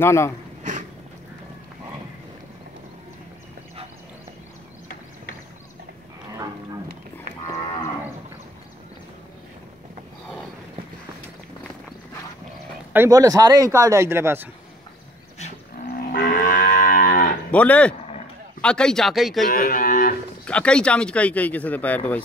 ना ना अं बोले सारे ही कार्ड है इधर पास बोले आ कई चा कई कई कई चा कई कई किसी के पैर तो भाई